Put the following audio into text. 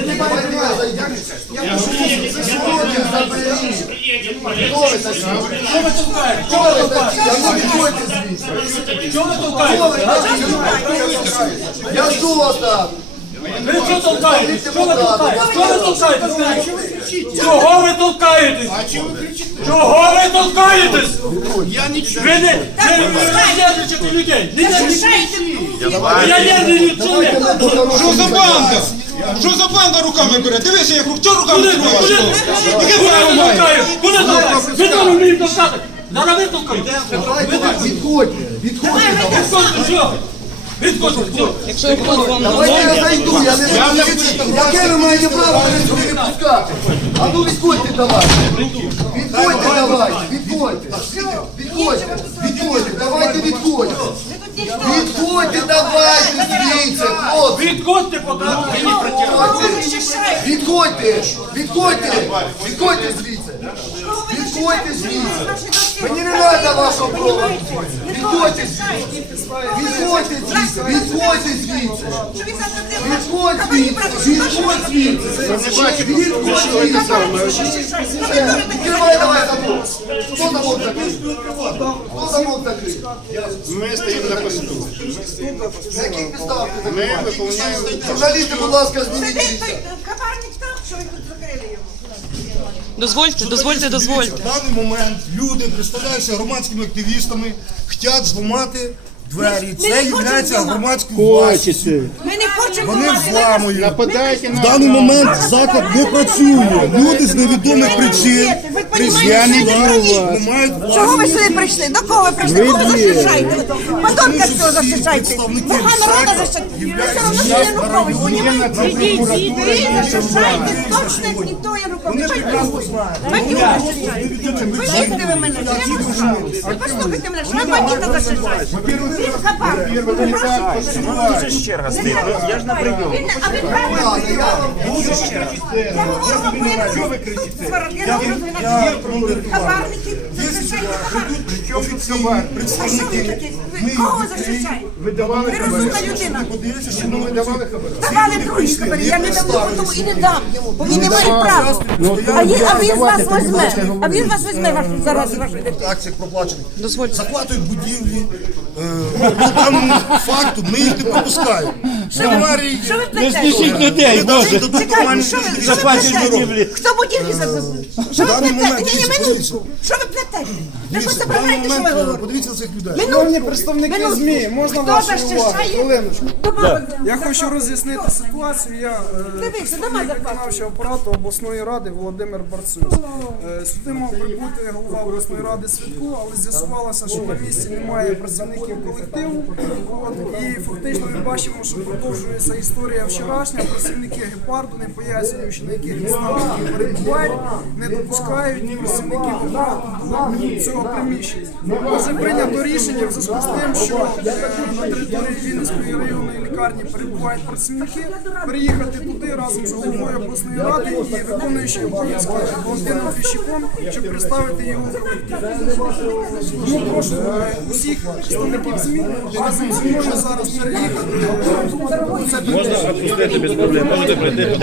Ви не маєте права. Я прошу, сьогодні заберіть. Хто ви такі? Що ви толкаєте? Хто ви такі? А ну відходьте звідси. Що ви толкаєте? Я жду вас там. Ви що толкаєте? Що ви толкаєте? Що ви толкаєте? Чого ви толкаєтесь? Чого ви толкаєтесь? Я нічого. Ви не не- не нервничайте людей. Не нервничайте. Я нервний чоловік. Що за банда? Що за банда руками бере? Дивися, як чого руками Куди? Куди ви? тримаєш? Куди Яке право толкаєте? Куди толкаєте? Ви там вмієте толкати. Зараз ви відходьте. Відходьте. Відходьте, що? Відходьте, що? Давайте я зайду, я не Яке ви маєте право мене сюди пускати? А ну відходьте давайте. Відходьте давайте, відходьте. Відходьте, відходьте, давайте відходьте. Відходьте давайте звідси, хлопці. Відходьте, протягнуть. Відходьте, відходьте, відходьте звідси. Відходьте звідси. Мені не треба вашого права. Відходьте звідси. Відходьте звідси, відходьте звідси. Відходь звідси, відходь звідси. Відходь звідси. Відкривай давай замок. Хто замок закрив? Хто замок закрив? Ми стоїмо на посту. На яких підставах ти закриваєш? Виконуємо Журналісти, будь ласка, зніміть. Кабарник так, що ви тут закрили його. Дозвольте, дозвольте, дозвольте. В даний момент люди, представляються громадськими активістами, хочуть зламати двері. Це є громадською власністю. Ми не хочемо Вони ламати. взламують. В на даний момент заклад не працює. Люди з невідомих причин Ви не мають Чого ви сюди прийшли? До кого ви прийшли? Кого ви захищаєте? Подонка цього захищаєте. Вага народу захищаєте. Ви все одно що Янукович, понімаєте? Ви захищаєте точно не то Янукович. Бандюга захищаєте. Ви мене, я не знаю. Ви послухайте мене, що ви бандюга захищаєте. Він хабар. Дуже черга стоїть. Я ж на прийом. Він, а ви правильно говорю. Я говорю, ви представники. Кого захищаєте? Ви розумна людина. Подивіться, що ми давали хабар. Давали другі хабарі, я не дам тому і не дам йому, бо він не має права. А він, з вас візьме, а він вас візьме зараз вашої дитини. акціях проплачених. Дозвольте. Захватують будівлі. Е, По даному факту ми їх не пропускаємо. Що ви плетете? людей. Чекайте, що ви, що ви плетете? Хто будівлі забезпечує? Що ви даний момент, плетете? Ні, ні, дивіться, минутку. Що ви плетете? Ви Дивіться, просто в даний що ви момент, е, говорите? Подивіться на цих людей. Минутку. представники Минутку. ЗМІ, можна Хто вашу увагу? Хвилиночку. Я хочу роз'яснити ситуацію. Я е, Дивіться, зарплати. виконавчого апарату обласної ради Володимир Барцюк. Е, Сюди мав прибути голова обласної ради Святко, але з'ясувалося, що на місці немає працівників колективу. От, і фактично ми бачимо, що продовжується історія вчорашня. Працівники гепарду, не пояснюючи на яких вони перебувають, не допускають працівників апарату до цього приміщення. Отже, прийнято рішення в зв'язку з тим, що е, на території Вінницької районної лікарні перебувають працівники, переїхати туди разом з головою обласної ради і виконуючи обов'язки Валентином Фіщиком, щоб представити його. Тому прошу е, усіх представників ЗМІ разом зі мною зараз переїхати. Можна Пустити без проблем. Можете прийти.